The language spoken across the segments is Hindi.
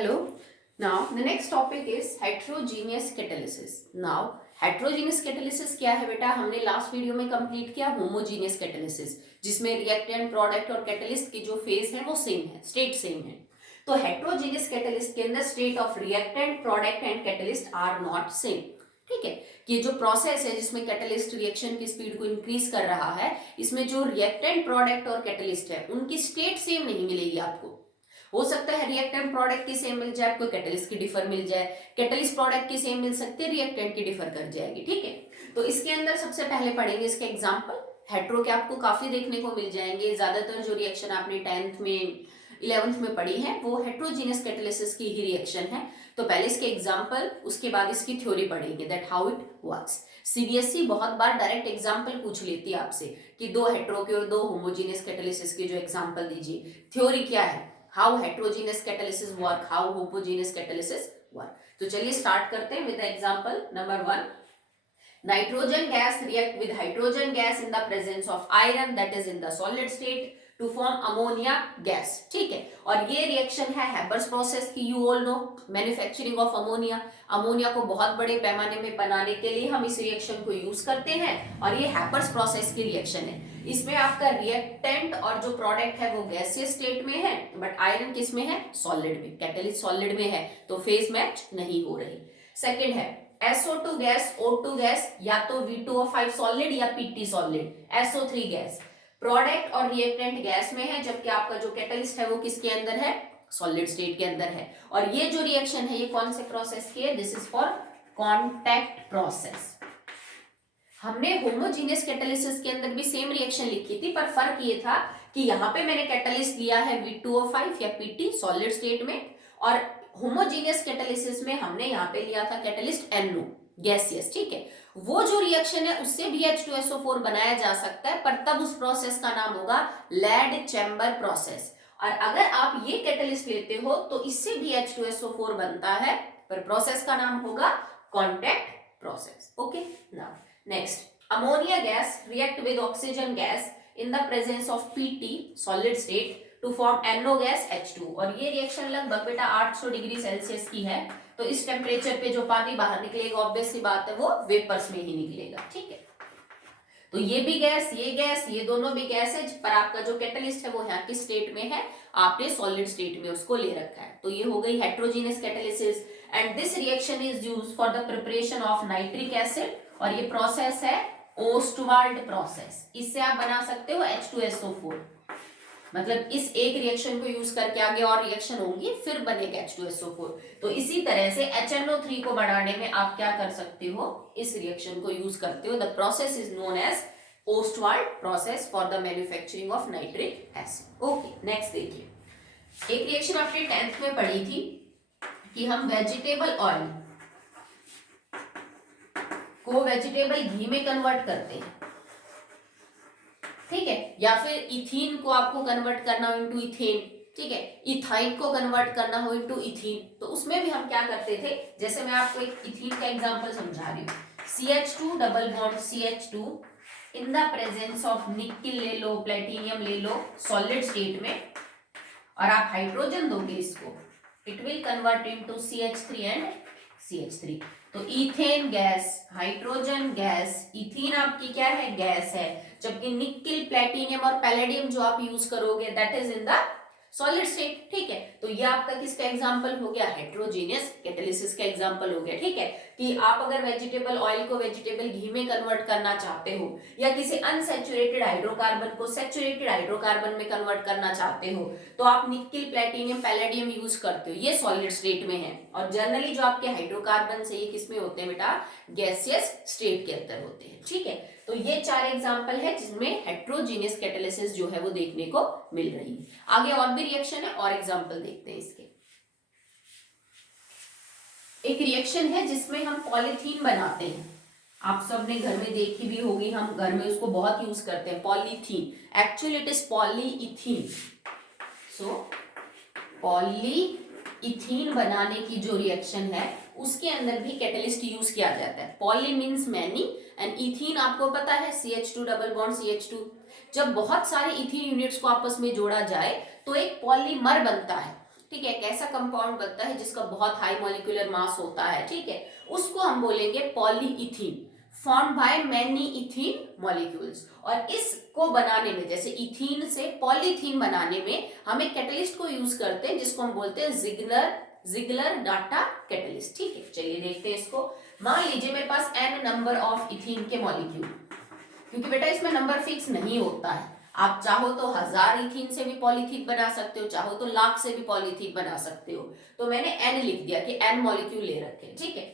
Hello. Now the next topic is heterogeneous catalysis. Now heterogeneous catalysis क्या है बेटा? हमने लास्ट वीडियो में कंप्लीट किया होमोजीनियस कैटेलिसिस, जिसमें रिएक्टेंट, प्रोडक्ट और कैटलिस्ट की जो फेज है वो सेम है, स्टेट सेम है। तो हेटेरोजेनियस कैटेलिस्ट के अंदर state of reactant, product and catalyst are not same. ठीक है, ये जो प्रोसेस है जिसमें कैटलिस्ट रिएक्शन की स्पीड को इंक्रीज कर रहा है, इसमें जो रिएक्टेंट, प्रोडक्ट और कैटलिस्ट है उनकी स्टेट सेम नहीं मिलेगी आपको। हो सकता है रिएक्टेंट प्रोडक्ट की सेम मिल जाए, आपको कैटलिस्ट की डिफर मिल जाए, कैटलिस्ट प्रोडक्ट की सेम मिल सकती है, रिएक्टेंट की डिफर कर जाएगी। ठीक है, तो इसके अंदर सबसे पहले पढ़ेंगे इसके एग्जांपल। हेट्रो के आपको काफी देखने को मिल जाएंगे, ज्यादातर जो रिएक्शन आपने 10th में 11th में पढ़ी है वो हेट्रोजीनियस कैटालिसिस की ही रिएक्शन है। तो पहले इसके एग्जांपल, उसके बाद इसकी थ्योरी पढ़ेंगे, that how it works. CBSE बहुत बार डायरेक्ट एग्जांपल पूछ लेती है आपसे कि दो हेट्रो के और दो होमोजीनियस कैटालिसिस के जो एग्जांपल दीजिए, थ्योरी क्या है, how heterogeneous catalysis work, how homogeneous catalysis work. तो चलिए स्टार्ट करते हैं with example number 1। Nitrogen gas react with hydrogen gas in the presence of iron that is in the solid state to form ammonia gas. ठीक है, और ये रिएक्शन है हैबर्स प्रोसेस की। You all know manufacturing of ammonia. Ammonia को बहुत बड़े पैमाने में बनाने के लिए हम इस रिएक्शन को यूज करते हैं, और ये हैबर्स प्रोसेस की रिएक्शन है। इसमें आपका रिएक्टेंट और जो प्रोडक्ट है वो गैसियस स्टेट में है, बट आयरन किस में है, सॉलिड में, कैटलिस्ट सॉलिड में है, तो फेज मैच नहीं हो रही। सेकेंड है SO2 गैस, O2 गैस, या तो V2O5 सॉलिड या PT solid, SO3 gas. Product और रिएक्टेंट गैस में है, जबकि आपका जो कैटलिस्ट है वो किसके अंदर है, सॉलिड स्टेट के अंदर है। और ये जो रिएक्शन है ये कौन से प्रोसेस की है, this is for contact process. हमने होमोजीनियस कैटालिसिस के अंदर भी सेम रिएक्शन लिखी थी, पर फर्क ये था कि यहाँ पे मैंने कैटालिस्ट लिया है V2O5 या PT सॉलिड स्टेट में, और होमोजीनियस कैटालिसिस में हमने यहाँ पे लिया था कैटालिस्ट NO गैसियस। ठीक है, वो जो रिएक्शन है उससे भी H2SO4 बनाया जा सकता है, पर तब उस प्रोसेस का नाम होगा लेड चैम्बर प्रोसेस। और अगर आप ये कैटालिस्ट लेते हो तो इससे भी H2SO4 बनता है, पर प्रोसेस का नाम होगा contact process. Okay, now next, ammonia gas react with oxygen gas in the presence of PT solid state to form NO gas H2। और ये रिएक्शन लगभग बेटा 800 डिग्री सेल्सियस की है, तो इस टेम्परेचर पे जो पानी बाहर निकलेगा ऑब्वियस सी बात है वो वेपर्स में ही निकलेगा। ठीक है, तो ये भी गैस, ये दोनों भी गैस है, पर आपका जो कैटलिस्ट है वो यहाँ किस स्टेट में है, आपने सॉलिड स्टेट में उसको ले रखा है। तो ये हो गई heterogeneous catalysis, and this reaction is used for the preparation of nitric acid, और ये प्रोसेस है ओस्टवाल्ड प्रोसेस। इससे आप बना सकते हो H2SO4, मतलब इस एक रिएक्शन को यूज करके आगे और रिएक्शन होंगी फिर बनेगा H2SO4। तो इसी तरह से HNO3 को बढ़ाने में आप क्या कर सकते हो, इस रिएक्शन को यूज करते हो। The process is known as Ostwald process for the manufacturing of nitric acid. Okay, next देखिए, एक रिएक्शन आपने 10th में पढ़ी थी कि हम वेजिटेबल ऑयल को वेजिटेबल घी में कन्वर्ट करते हैं। ठीक है, या फिर इथीन को आपको कन्वर्ट करना हो इनटू इथेन। ठीक है, इथाइन को कन्वर्ट करना हो इनटू इथीन, तो उसमें भी हम क्या करते थे, जैसे मैं आपको एक इथीन का एग्जांपल समझा रही हूँ। CH2 double bond CH2 in the presence of nickel ले लो, प्लेटिनियम ले लो सॉलिड स्टेट में, और आप हाइड्रोजन दोगे इसको, it will convert into CH3 and CH3। तो ethane gas, hydrogen gas, ethene आपकी क्या है, गैस है, जबकि निकिल, प्लेटिनियम और पैलेडियम जो आप यूज करोगे that is in the solid state. ठीक है, तो ये आपका किसका एग्जांपल हो गया, हेट्रोजीनियस कैटालिसिस का एग्जांपल हो गया। ठीक है, कि आप अगर वेजिटेबल ऑयल को वेजिटेबल घी में कन्वर्ट करना चाहते हो, या किसी अनसैचुरेटेड हाइड्रोकार्बन को सैचुरेटेड हाइड्रोकार्बन में कन्वर्ट करना चाहते हो, तो आप निकिल, प्लेटिनियम, पैलेडियम यूज करते हो, ये सॉलिड स्टेट में है। और जनरली जो आपके हाइड्रोकार्बन है ये किसमें होते हैं बेटा, गैसियस स्टेट के अंदर होते हैं। ठीक है, तो ये 4 एग्जांपल है जिसमें हेट्रोजीनियस कैटालिसिस जो है वो देखने को मिल रही है। आगे और भी रिएक्शन है, और एग्जांपल देखते हैं इसके। एक रिएक्शन है जिसमें हम पॉलीथीन बनाते हैं, आप सबने घर में देखी भी होगी, हम घर में उसको बहुत यूज करते हैं, polythene. Actually it is polyethene. So polyethene बनाने की जो रिएक्शन है उसके अंदर भी कैटलिस्ट यूज किया जाता है। Poly means many, and ethene आपको पता है CH2 डबल बॉन्ड CH2। जब बहुत सारे इथीन यूनिट्स को आपस में जोड़ा जाए तो एक पॉलीमर बनता है। ठीक है, एक ऐसा कंपाउंड बनता है जिसका बहुत हाई मॉलिक्यूलर मास होता है, ठीक है, उसको हम बोलेंगे polyethene, form by many ethene molecules. और इसको बनाने में, जैसे इथीन से पॉलीथीन बनाने में हम एक कैटलिस्ट को यूज करते हैं जिसको हम बोलते हैं जिगलर नाटा कैटलिस्ट। ठीक है, चलिए देखते हैं इसको। मान लीजिए मेरे पास n नंबर ऑफ इथीन के मॉलिक्यूल, क्योंकि बेटा इसमें नंबर फिक्स नहीं होता है, आप चाहो तो 1000 इथीन से भी पॉलीथीन बना सकते हो, चाहो तो लाख से भी पॉलीथीन बना सकते हो। तो मैंने n लिख दिया कि n मॉलिक्यूल ले रखे, ठीक है,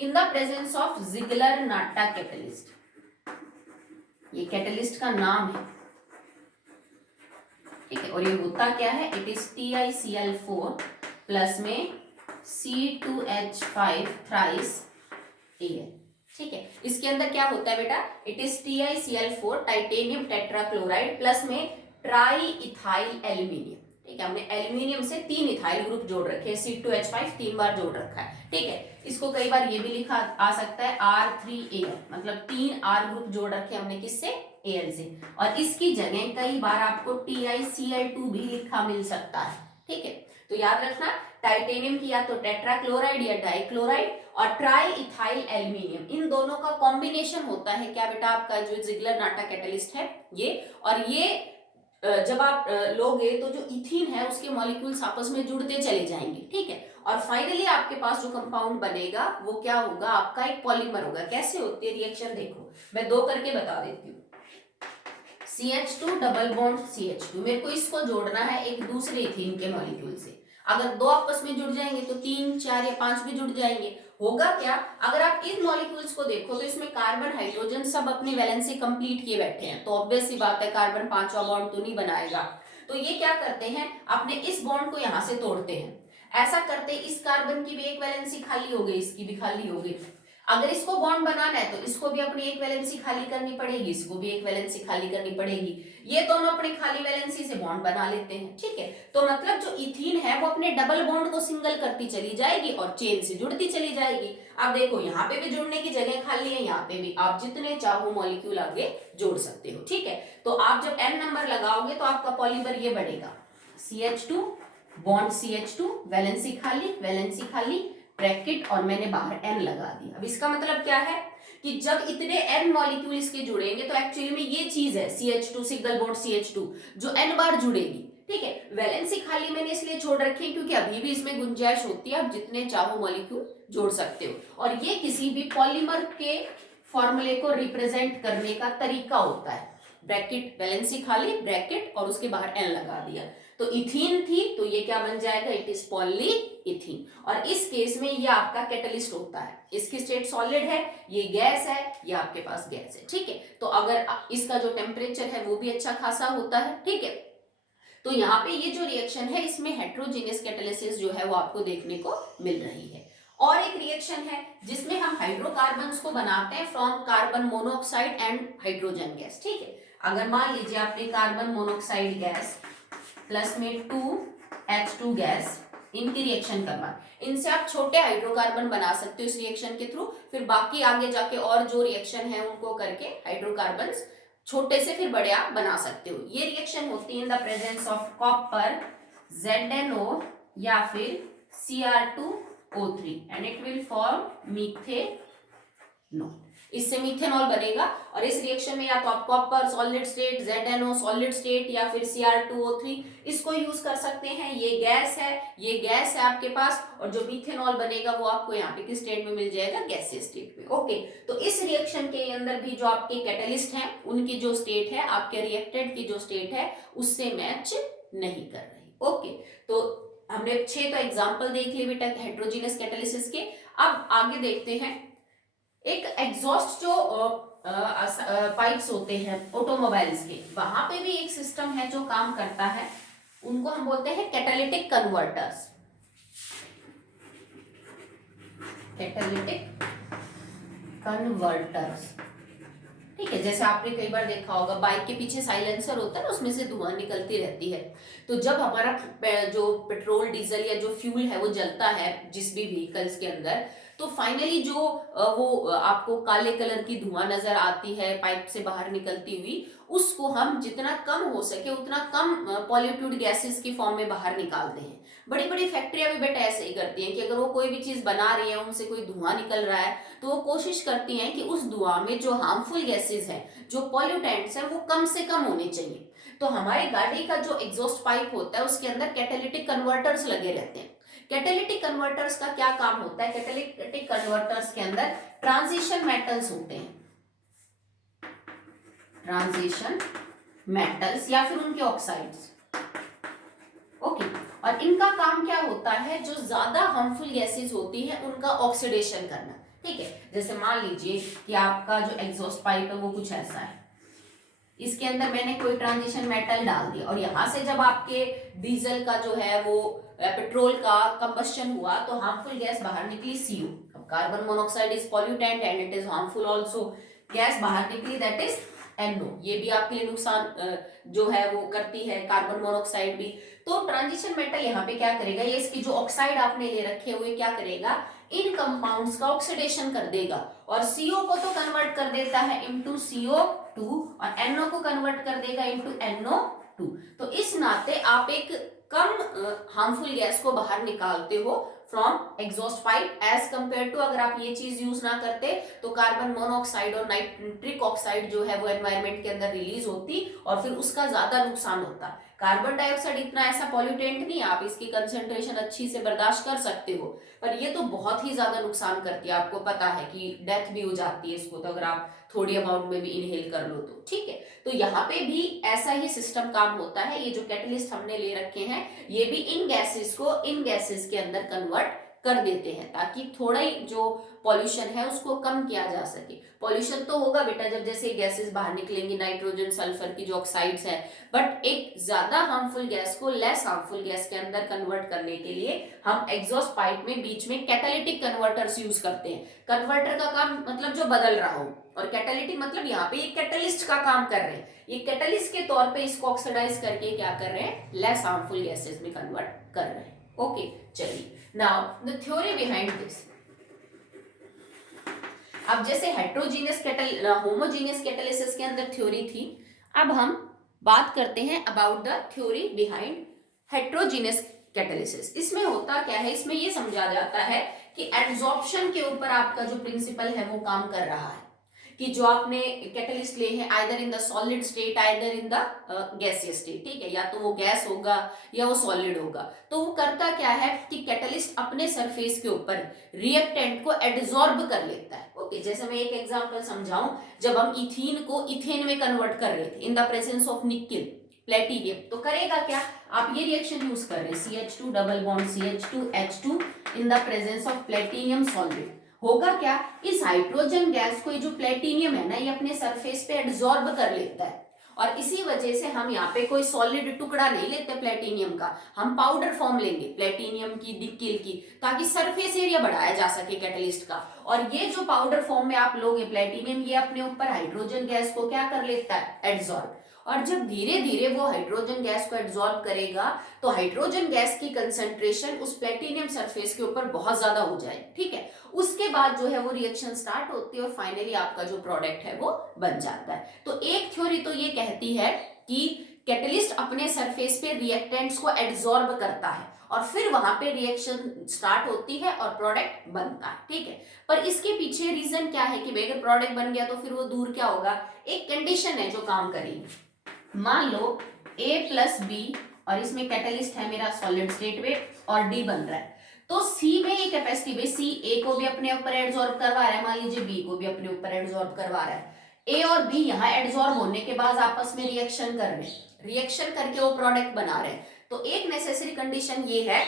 इन the presence of Ziggler NATA catalyst, ये कैटलिस्ट का नाम है, ठीक है, और ये होता क्या है, इट इज TiCl4 प्लस में C2H5 थ्राइस Al, ठीक है। इसके अंदर क्या होता है बेटा, it is TiCl4 titanium tetrachloride plus में ट्राई इथाइल एल्यूमिनियम, ठीक है, हमने एल्यूमिनियम से 3 इथाइल ग्रुप जोड़ रखे हैं, C2H5 3 बार जोड़ रखा है, ठीक है। इसको कई बार ये भी लिखा आ सकता है R3Al, मतलब 3 R ग्रुप जोड़ रखे हमने किससे, Al से, और इसकी जगह कई बार आपको TiCl2 भी लिखा मिल सकता है, ठीक है। तो याद रखना, टाइटेनियम की या तो टेट्राक्लोराइड या डाइक्लोराइड और ट्राई इथाइल एल्यूमिनियम, इन दोनों का कॉम्बिनेशन होता है क्या बेटा, आपका जो जिगलर नाटा कैटलिस्ट है ये। और ये जब आप लोगे तो जो इथीन है उसके मॉलिक्यूल्स आपस में जुड़ते चले जाएंगे, ठीक है, और फाइनली आपके पास जो कंपाउंड बनेगा वो क्या होगा, आपका एक पॉलीमर होगा। कैसे होती है रिएक्शन देखो, मैं 2 करके बता देती हूँ। CH2 डबल बॉन्ड CH2, मेरे को इसको जोड़ना है एक दूसरे इथीन के मॉलिक्यूल से, अगर 2 आपस में जुड़ जाएंगे तो 3 4 या 5 भी जुड़ जाएंगे। होगा क्या, अगर आप इन मॉलिक्यूल्स को देखो तो इसमें कार्बन हाइड्रोजन सब अपनी वैलेंसी कंप्लीट किए बैठे हैं, तो ऑब्वियस सी बात है कार्बन 5वां बॉन्ड तो नहीं बनाएगा। तो ये क्या करते हैं, अपने इस बॉन्ड को यहाँ से तोड़ते हैं। ऐसा करते इस कार्बन की भी एक वैलेंसी खाली हो गई, इसकी भी खाली हो गई। अगर इसको बॉन्ड बनाना है तो इसको भी अपनी एक वैलेंसी खाली करनी पड़ेगी, इसको भी एक वैलेंसी खाली करनी पड़ेगी, ये दोनों अपनी खाली वैलेंसी से बॉन्ड बना लेते हैं, ठीक है। तो मतलब जो इथीन है वो अपने डबल बॉन्ड को सिंगल करती चली जाएगी और चेन से जुड़ती चली जाएगी। अब देखो यहाँ पे भी जुड़ने की जगह खाली है, यहाँ पे भी आप जितने चाहो मॉलिक्यूल आगे जोड़ सकते हो, ठीक है। तो आप जब n नंबर लगाओगे तो आपका पॉलीमर ये बनेगा, CH2 बॉन्ड CH2 वैलेंसी खाली ब्रैकेट और मैंने बाहर n लगा दिया। अब इसका मतलब क्या है कि जब इतने n मॉलिक्यूल इसके जुड़ेंगे तो एक्चुअली में ये चीज है CH2 सिंगल बॉन्ड CH2 जो n बार जुड़ेगी, ठीक है। वैलेंसी खाली मैंने इसलिए छोड़ रखी है क्योंकि अभी भी इसमें गुंजाइश होती है, आप जितने चाहो मॉलिक्यूल जोड़ सकते हो। और ये किसी भी पॉलीमर के फॉर्मूले को रिप्रेजेंट करने का तरीका होता है, ब्रैकेट वैलेंसी खाली ब्रैकेट और उसके बाहर n लगा दिया। तो इथीन थी तो ये क्या बन जाएगा, इट इज पॉलीइथीन। और इस केस में ये आपका कैटलिस्ट होता है, इसकी स्टेट सॉलिड है, ये गैस है, ये आपके पास गैस है, ठीक है। तो अगर इसका जो टेम्परेचर है वो भी अच्छा खासा होता है, ठीक है। तो यहाँ पे ये जो रिएक्शन है इसमें हेट्रोजीनियस कैटालिसिस जो है वो आपको देखने को मिल रही है। और एक रिएक्शन है जिसमें हम हाइड्रोकार्बन्स को बनाते हैं from carbon monoxide and hydrogen gas, ठीक है। अगर मान लीजिए आपने कार्बन मोनोऑक्साइड गैस प्लस में 2H2 गैस, इनकी रिएक्शन करवा, इनसे आप छोटे हाइड्रोकार्बन बना सकते हो इस रिएक्शन के थ्रू, फिर बाकी आगे जाके और जो रिएक्शन है उनको करके हाइड्रोकार्बन्स छोटे से फिर बड़े आप बना सकते हो। ये रिएक्शन होती है इन the presence of copper ZnO या फिर Cr2O3 and it will form methanol, इससे मीथेनॉल बनेगा। और इस रिएक्शन में या तो आप copper solid state, ZnO solid state या फिर Cr2O3 इसको यूज कर सकते हैं। ये गैस है आपके पास, और जो मीथेनॉल बनेगा वो आपको यहाँ पे किस स्टेट में मिल जाएगा, गैसियस स्टेट में, ओके। तो इस रिएक्शन के अंदर भी जो आपके कैटलिस्ट हैं उनकी जो स्टेट है आपके रिएक्टेड की जो स्टेट है उससे मैच नहीं कर रही, ओके। तो हमने 6 तो एग्जाम्पल देख लिए बेटा हेट्रोजीनियस कैटालिसिस के। अब आगे देखते हैं, एक एग्जॉस्ट जो पाइप्स होते हैं ऑटोमोबाइल्स के, वहां पे भी एक सिस्टम है जो काम करता है, उनको हम बोलते हैं कैटालिटिक कन्वर्टर्स, ठीक है। जैसे आपने कई बार देखा होगा बाइक के पीछे साइलेंसर होता है ना, उसमें से धुआं निकलती रहती है। तो जब हमारा जो पेट्रोल डीजल या जो फ्यूल है वो जलता है जिस भी व्हीकल्स के अंदर, तो फाइनली जो वो आपको काले कलर की धुआं नजर आती है पाइप से बाहर निकलती हुई, उसको हम जितना कम हो सके उतना कम पॉल्यूटेड गैसेस की फॉर्म में बाहर निकालते हैं। बड़ी बड़ी फैक्ट्रियां भी बेटा ऐसे ही करती हैं कि अगर वो कोई भी चीज बना रही है, उनसे कोई धुआं निकल रहा है, तो वो कोशिश करती हैं कि उस धुआं में जो हार्मफुल गैसेस हैं, जो पॉल्यूटेंट्स हैं, वो कम से कम होने चाहिए। तो हमारी गाड़ी का जो एग्जॉस्ट पाइप होता है उसके अंदर कैटालिटिक कन्वर्टर्स लगे रहते हैं। कैटालिटिक कन्वर्टर्स का क्या काम होता है? कैटालिटिक कन्वर्टर्स के अंदर ट्रांजिशन मेटल्स होते हैं, ट्रांजिशन मेटल्स या फिर उनके ऑक्साइड्स। ओके, और इनका काम क्या होता है? जो ज्यादा हार्मफुल गैसेस होती है उनका ऑक्सीडेशन करना। ठीक है, जैसे मान लीजिए कि आपका जो एग्जॉस्ट पाइप है वो कुछ ऐसा है, इसके अंदर मैंने कोई ट्रांजिशन मेटल डाल दिया और यहां से जब आपके डीजल का जो है वो पेट्रोल का कंबस्शन हुआ तो हार्मफुल गैस बाहर निकली, CO। अब carbon monoxide is pollutant and it is harmful also. Gas बाहर निकली, दैट इज NO। ये भी आपके लिए नुकसान जो है वो करती है, कार्बन मोनोऑक्साइड भी। तो ट्रांजिशन मेटल यहाँ पे क्या करेगा? ये इसकी जो ऑक्साइड आपने ले रखे हुए क्या करेगा? इन कंपाउंड्स का ऑक्सीडेशन कर देगा और CO को तो कन्वर्ट कर देता है इनटू CO2 और NO को कन्वर्ट कर देगा इनटू NO2। तो इस नाते आप एक कम हार्मफुल गैस को बाहर निकालते हो from exhaust pipe as compare to अगर आप ये चीज यूज ना करते तो कार्बन मोनोऑक्साइड और नाइट्रिक ऑक्साइड जो है वो एनवायरमेंट के अंदर रिलीज होती और फिर उसका ज्यादा नुकसान होता। कार्बन डाइऑक्साइड इतना ऐसा पॉल्यूटेंट नहीं, आप इसकी कंसेंट्रेशन अच्छी से बर्दाश्त कर सकते हो, पर ये तो बहुत ही ज्यादा नुकसान करती है। आपको पता है कि डेथ भी हो जाती है इसको तो अगर आप थोड़ी अमाउंट में भी इनहेल कर लो तो। ठीक है, तो यहाँ पे भी ऐसा ही सिस्टम काम होता है। ये जो कैटलिस्ट हमने ले रखे हैं ये भी इन गैसेस को इन गैसेस के अंदर कन्वर्ट कर देते हैं ताकि थोड़ा ही जो पॉल्यूशन है उसको कम किया जा सके। पॉल्यूशन तो होगा बेटा जब जैसे गैसेस बाहर निकलेंगी, नाइट्रोजन सल्फर की जो ऑक्साइड्स है, बट एक ज्यादा हार्मफुल गैस को लेस हार्मफुल गैस के अंदर कन्वर्ट करने के लिए हम एग्जॉस्ट पाइप में बीच में कैटालिटिक कन्वर्टर्स यूज करते हैं। कन्वर्टर का काम मतलब जो बदल रहा हो, और कैटालिटिक मतलब यहाँ पे एक कैटलिस्ट का काम कर रहे हैं। ये कैटलिस्ट के तौर पे इसको ऑक्सीडाइज करके क्या कर रहे हैं? लेस हार्मफुल गैसेस में कन्वर्ट कर रहे हैं। ओके, चलिए now the theory behind this. अब जैसे हेट्रोजीनियस होमोजीनियस कैटालिसिस के अंदर थ्योरी थी, अब हम बात करते हैं about the theory behind heterogeneous catalysis. इसमें होता क्या है? इसमें ये समझा जाता है कि एड्सॉर्प्शन के ऊपर आपका जो प्रिंसिपल है वो काम कर रहा है कि जो आपने कैटलिस्ट ले हैं either in the solid state either in the gaseous state, ठीक है, या तो वो गैस होगा या वो सॉलिड होगा, तो वो करता क्या है कि कैटलिस्ट अपने सरफेस के ऊपर रिएक्टेंट को एड्सॉर्ब कर लेता है। ओके, जैसे मैं एक एग्जांपल समझाऊं, जब हम इथीन को इथेन में कन्वर्ट कर रहे थे इन the presence of nickel platinum, तो करेगा क्या? आप ये रिएक्शन यूज कर रहे हैं CH2 double bond CH2H2 in the presence of platinum solid. होगा क्या? इस हाइड्रोजन गैस को ये जो प्लेटिनियम है ना ये अपने सरफेस पे एब्जॉर्ब कर लेता है और इसी वजह से हम यहाँ पे कोई सॉलिड टुकड़ा नहीं लेते प्लेटिनियम का, हम पाउडर फॉर्म लेंगे प्लेटिनियम की निकेल की, ताकि सरफेस एरिया बढ़ाया जा सके कैटलिस्ट का। और ये जो पाउडर फॉर्म में आप लोगे प्लेटिनियम, ये अपने ऊपर हाइड्रोजन गैस को क्या कर लेता है? एब्जॉर्ब। और जब धीरे धीरे वो हाइड्रोजन गैस को एब्जॉर्ब करेगा तो हाइड्रोजन गैस की कंसंट्रेशन उस प्लेटिनियम सरफेस के ऊपर बहुत ज्यादा हो जाए, ठीक है। उसके बाद जो है वो रिएक्शन स्टार्ट होती है और फाइनली आपका जो प्रोडक्ट है वो बन जाता है। तो एक थ्योरी तो ये कहती है कि कैटलिस्ट अपने सरफेस पे रिएक्टेंट्स को एब्जॉर्ब करता है और फिर वहां पे रिएक्शन स्टार्ट होती है और प्रोडक्ट बनता है, ठीक है। पर इसके पीछे रीजन क्या है कि भाई अगर प्रोडक्ट बन गया तो फिर वो दूर क्या होगा? एक कंडीशन है जो काम करेगी। मान लो A प्लस B और इसमें कैटलिस्ट है मेरा सॉलिड स्टेट में और D बन रहा है, तो C में ये कैपेसिटी में C A को भी अपने ऊपर एब्जॉर्ब करवा रहा है, मान लीजिए B को भी अपने ऊपर एब्जॉर्ब करवा रहा है। A और B यहाँ एब्जॉर्ब होने के बाद आपस में रिएक्शन कर रहे हैं, रिएक्शन करके वो प्रोडक्ट बना रहे हैं। तो एक नेसेसरी कंडीशन ये है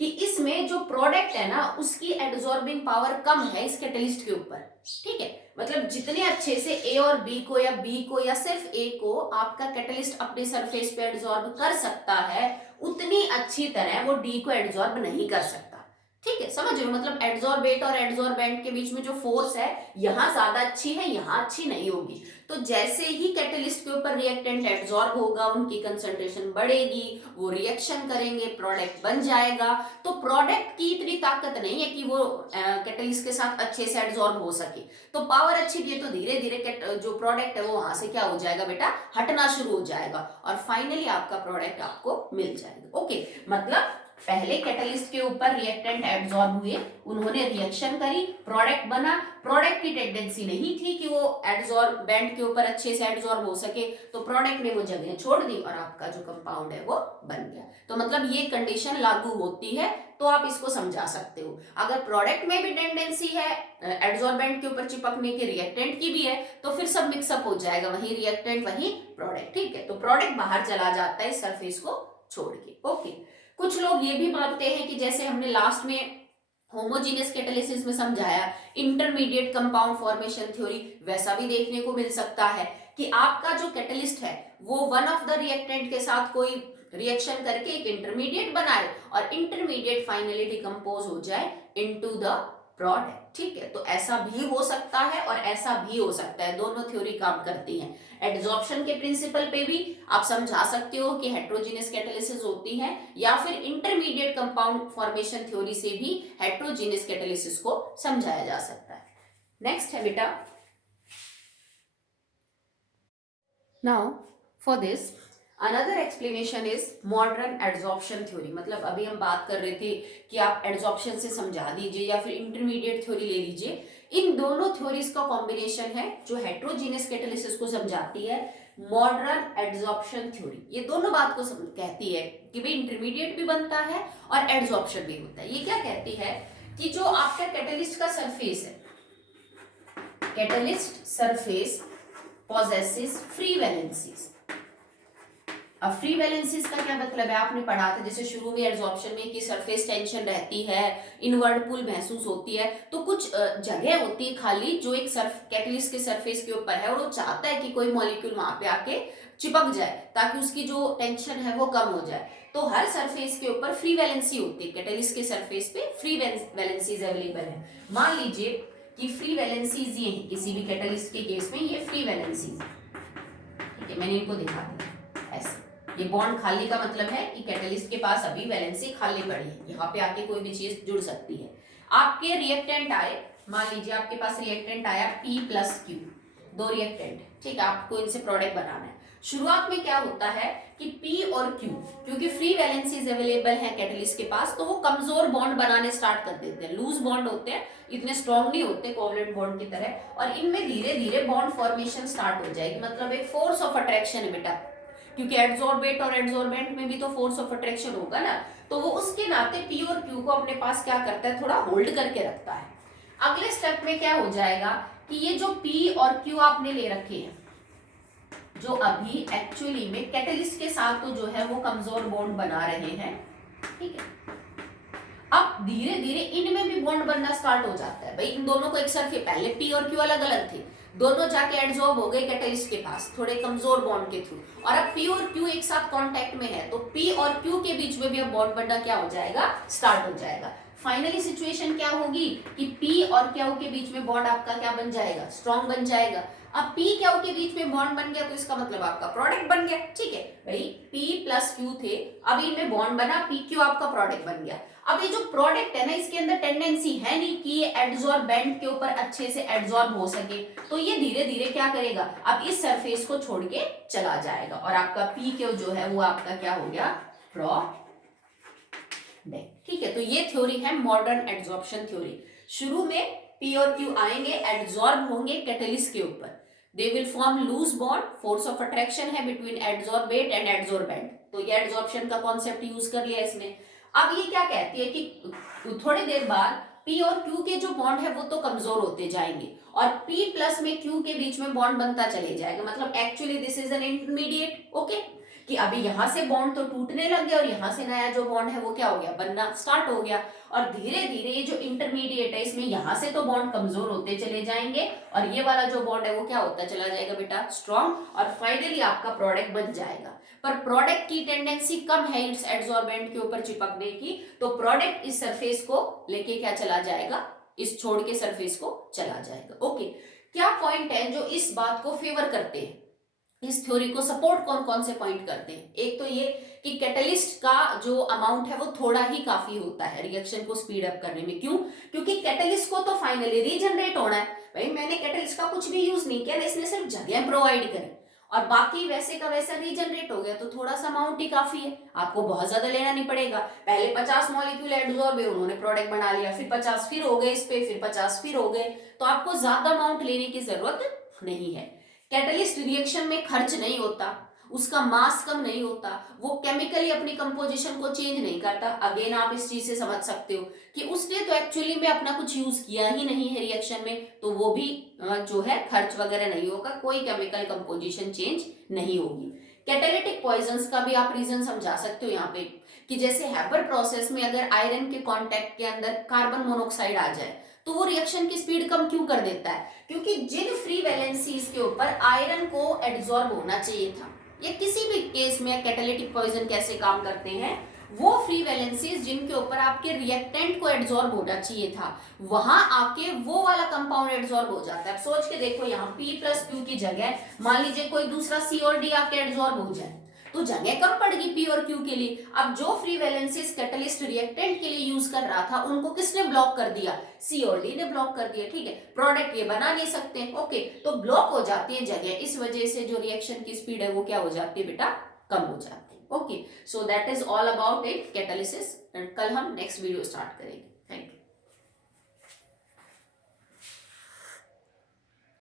कि इसमें जो प्रोडक्ट है ना उसकी एब्जॉर्बिंग पावर कम है इस कैटलिस्ट के ऊपर, ठीक है। मतलब जितने अच्छे से A और B को या B को या सिर्फ A को आपका कैटलिस्ट अपने सरफेस पे एब्जॉर्ब कर सकता है, उतनी अच्छी तरह वो D को एब्जॉर्ब नहीं कर सकता। ठीक है, समझ रहे हो, मतलब एड्सॉर्बेट और एड्सॉर्बेंट के बीच में जो फोर्स है यहाँ ज्यादा अच्छी है, यहाँ अच्छी नहीं होगी। तो जैसे ही कैटलिस्ट के ऊपर रिएक्टेंट एड्सॉर्ब होगा, उनकी कंसंट्रेशन बढ़ेगी, वो रिएक्शन करेंगे, प्रोडक्ट बन जाएगा। तो प्रोडक्ट की इतनी ताकत नहीं है कि वो कैटलिस्ट के साथ अच्छे से एड्सॉर्ब हो सके। तो पावर अच्छी दी है तो धीरे धीरे जो प्रोडक्ट है वो वहां से क्या हो जाएगा बेटा, हटना शुरू हो जाएगा, और फाइनली आपका प्रोडक्ट आपको मिल जाएगा। ओके, मतलब पहले कैटलिस्ट के ऊपर रिएक्टेंट एब्जॉर्ब हुए, उन्होंने रिएक्शन करी, प्रोडक्ट बना। प्रोडक्ट की टेंडेंसी नहीं थी कि वो एड्सॉर्बेंट के ऊपर अच्छे से एड्सॉर्ब हो सके, तो प्रोडक्ट ने वो जगह छोड़ दी और आपका जो कंपाउंड है वो बन गया। तो मतलब ये कंडीशन लागू होती है, तो आप इसको समझा सकते हो। अगर प्रोडक्ट में भी टेंडेंसी है एड्सॉर्बेंट के ऊपर चिपकने की, रिएक्टेंट की भी है, तो फिर सब मिक्सअप हो जाएगा, वही रिएक्टेंट वही प्रोडक्ट। ठीक है, तो प्रोडक्ट बाहर चला जाता है सरफेस को छोड़ के। ओके, कुछ लोग ये भी मानते हैं कि जैसे हमने लास्ट में होमोजीनियस कैटालिसिस में समझाया इंटरमीडिएट कंपाउंड फॉर्मेशन थ्योरी, वैसा भी देखने को मिल सकता है कि आपका जो कैटलिस्ट है वो वन ऑफ द रिएक्टेंट के साथ कोई रिएक्शन करके एक इंटरमीडिएट बनाए और इंटरमीडिएट फाइनली डिकम्पोज हो जाए इनटू द प्रोडक्ट। ठीक है, तो ऐसा भी हो सकता है और ऐसा भी हो सकता है, दोनों थ्योरी काम करती हैं। एड्सॉर्प्शन के प्रिंसिपल पे भी आप समझा सकते हो कि हेट्रोजीनियस कैटालिसिस होती है, या फिर इंटरमीडिएट कंपाउंड फॉर्मेशन थ्योरी से भी हेट्रोजीनियस कैटालिसिस को समझाया जा सकता है। नेक्स्ट है बेटा, now for this another explanation is modern adsorption theory. मतलब अभी हम बात कर रहे थे कि आप एड्सॉर्प्शन से समझा दीजिए या फिर इंटरमीडिएट थ्योरी ले लीजिए। इन दोनों थ्योरीज का कॉम्बिनेशन है जो हेट्रोजीनियस कैटालिसिस को समझाती है, मॉडर्न एड्सॉर्प्शन थ्योरी। ये दोनों बात को कहती है कि भाई इंटरमीडिएट भी बनता है और एड्सॉर्प्शन भी होता है। ये क्या कहती है कि जो आपका कैटलिस्ट का सरफेस है, catalyst surface possesses free valencies। अब फ्री वैलेंसीज का क्या मतलब है, आपने पढ़ा था जैसे शुरू में एड्सॉर्प्शन में कि सरफेस टेंशन रहती है, इनवर्ड पुल महसूस होती है, तो कुछ जगह होती है खाली जो एक कैटलिस्ट के सरफेस के ऊपर है, और वो चाहता है कि कोई मॉलिक्यूल वहां पे आके चिपक जाए ताकि उसकी जो टेंशन है वो कम हो जाए। तो हर सरफेस के ऊपर फ्री वैलेंसी होती है, कैटलिस्ट के सरफेस पे फ्री वैलेंसीज अवेलेबल है। मान लीजिए कि फ्री वैलेंसीज ये है, किसी भी कैटलिस्ट के केस में ये फ्री वैलेंसीज है। ठीक है, मैंने इनको दिखा दिया ऐसे। ये बॉन्ड खाली का मतलब है कि कैटलिस्ट के पास अभी वैलेंसी खाली पड़ी है, यहाँ पे आके कोई भी चीज जुड़ सकती है। आपके रिएक्टेंट आए, मान लीजिए आपके पास रिएक्टेंट आया P प्लस Q, दो रिएक्टेंट, ठीक है, आपको इनसे प्रोडक्ट बनाना है। शुरुआत में क्या होता है कि P और Q, क्योंकि फ्री वैलेंसीज अवेलेबल है कैटलिस्ट के पास, तो वो कमजोर बॉन्ड बनाने स्टार्ट कर देते हैं, लूज बॉन्ड होते हैं, इतने स्ट्रॉन्ग नहीं होते कोवलेंट बॉन्ड की तरह, और इनमें धीरे धीरे बॉन्ड फॉर्मेशन स्टार्ट हो जाएगी। मतलब एक फोर्स ऑफ अट्रैक्शन है बेटा, क्योंकि एड्सॉर्बेट और एड्सॉर्बेंट में भी तो फोर्स ऑफ अट्रैक्शन होगा ना, तो वो उसके नाते P और Q को अपने पास क्या करता है, थोड़ा होल्ड करके रखता है। अगले स्टेप में क्या हो जाएगा कि ये जो P और Q आपने ले रखे हैं, जो अभी एक्चुअली में कैटलिस्ट के साथ तो जो है वो कमजोर बॉन्ड बना रहे हैं, ठीक है, अब धीरे धीरे इनमें भी बॉन्ड बनना स्टार्ट हो जाता है। भाई इन दोनों को एक साथ, पहले P और Q अलग अलग थे, दोनों जाके एड्सॉर्ब हो गए कैटलिस्ट के पास थोड़े कमजोर बॉन्ड के थ्रू, और अब P और Q एक साथ कांटेक्ट में है, तो P और Q के बीच में भी अब बॉन्ड बनना क्या हो जाएगा, स्टार्ट हो जाएगा। फाइनली सिचुएशन क्या होगी कि P और Q के बीच में बॉन्ड आपका क्या बन जाएगा, स्ट्रॉन्ग बन जाएगा। अब P Q के बीच में बॉन्ड बन गया तो इसका मतलब आपका प्रोडक्ट बन गया। ठीक है भाई, P प्लस Q थे, अब इनमें बॉन्ड बना, P Q आपका प्रोडक्ट बन गया। अब ये जो प्रोडक्ट है ना, इसके अंदर टेंडेंसी है नहीं कि ये एड्सॉर्बेंट के ऊपर अच्छे से एड्सॉर्ब हो सके, तो ये धीरे धीरे क्या करेगा, अब इस सरफेस को छोड़ के चला जाएगा, और आपका P Q जो है वो आपका क्या हो गया, प्रोडक्ट। ठीक है, तो ये थ्योरी है मॉडर्न एड्सॉर्प्शन थ्योरी। शुरू में P और Q आएंगे, एड्सॉर्ब होंगे कैटलिस्ट के ऊपर, they will form loose bond, force of attraction है बिटवीन एड्सॉर्बेट एंड एड्सॉर्बेंट, तो ये एड्सॉर्प्शन का कॉन्सेप्ट यूज कर लिया इसने। अब ये क्या कहती है कि थोड़ी देर बाद P और Q के जो बॉन्ड है वो तो कमजोर होते जाएंगे, और P प्लस में Q के बीच में बॉन्ड बनता चले जाएगा, मतलब actually this is an intermediate. Okay, कि अभी यहाँ से बॉन्ड तो टूटने लग गया और यहाँ से नया जो बॉन्ड है वो क्या हो गया, बनना स्टार्ट हो गया। और धीरे धीरे ये जो इंटरमीडिएट है इसमें यहाँ से तो बॉन्ड कमजोर होते चले जाएंगे और ये वाला जो बॉन्ड है वो क्या होता चला जाएगा बेटा, स्ट्रॉन्ग, और फाइनली आपका प्रोडक्ट बन जाएगा। पर प्रोडक्ट की टेंडेंसी कम है इस एडसॉर्बेंट के ऊपर चिपकने की, तो प्रोडक्ट इस सरफेस को लेके क्या चला जाएगा, इस छोड़ के सरफेस को चला जाएगा। ओके, क्या पॉइंट है जो इस बात को फेवर करते हैं, इस थ्योरी को सपोर्ट कौन कौन से पॉइंट करते हैं? एक तो ये कि कैटलिस्ट का जो अमाउंट है वो थोड़ा ही काफी होता है रिएक्शन को स्पीड अप करने में। क्यों? क्योंकि कैटलिस्ट को तो फाइनली रीजनरेट होना है। भाई मैंने कैटलिस्ट का कुछ भी यूज नहीं किया, इसने सिर्फ जगह प्रोवाइड करी और बाकी वैसे का वैसा रीजनरेट हो गया, तो थोड़ा सा अमाउंट ही काफी है, आपको बहुत ज्यादा लेना नहीं पड़ेगा। पहले 50 मॉलिक्यूल एडसॉर्ब हुए, उन्होंने प्रोडक्ट बना लिया, फिर 50 फिर हो गए इस पे, फिर 50 फिर हो गए, तो आपको ज्यादा अमाउंट लेने की जरूरत नहीं है। कैटलिस्ट रिएक्शन में खर्च नहीं होता, उसका मास कम नहीं होता, वो केमिकली अपनी कंपोजिशन को चेंज नहीं करता। अगेन आप इस चीज से समझ सकते हो कि उसने तो एक्चुअली में अपना कुछ यूज किया ही नहीं है रिएक्शन में, तो वो भी जो है खर्च वगैरह नहीं होगा, कोई केमिकल कंपोजिशन चेंज नहीं होगी। कैटालिटिक पॉइजन्स का भी आप रीजन समझा सकते हो यहाँ पे, कि जैसे हैबर प्रोसेस में अगर आयरन के कांटेक्ट के अंदर कार्बन मोनोऑक्साइड आ जाए तो वो रिएक्शन की स्पीड कम क्यों कर देता है? क्योंकि जिन फ्री वैलेंसीज के ऊपर आयरन को एड्सॉर्ब होना चाहिए था, या किसी भी केस में कैटालिटिक पॉइजन कैसे काम करते हैं, वो फ्री वैलेंसीज जिनके ऊपर आपके रिएक्टेंट को एड्सॉर्ब होना चाहिए था, वहां आके वो वाला कंपाउंड एड्सॉर्ब हो जाता है। अब सोच के देखो, यहाँ P प्लस Q की जगह मान लीजिए कोई दूसरा C और D आके एड्सॉर्ब हो जाए, तो जगह कम पड़ेगी P और Q के लिए। अब जो फ्री वैलेंसीज कैटलिस्ट रिएक्टेंट के लिए यूज कर रहा था, उनको किसने ब्लॉक कर दिया? C और D ने ब्लॉक कर दिया, ठीक है, प्रोडक्ट ये बना नहीं सकते। ओके, तो ब्लॉक हो जाती है जगह, इस वजह से जो रिएक्शन की स्पीड है वो क्या हो जाती है बेटा, कम हो जाती है। Okay, so that is all about it catalysis, कल हम नेक्स्ट वीडियो स्टार्ट करेंगे।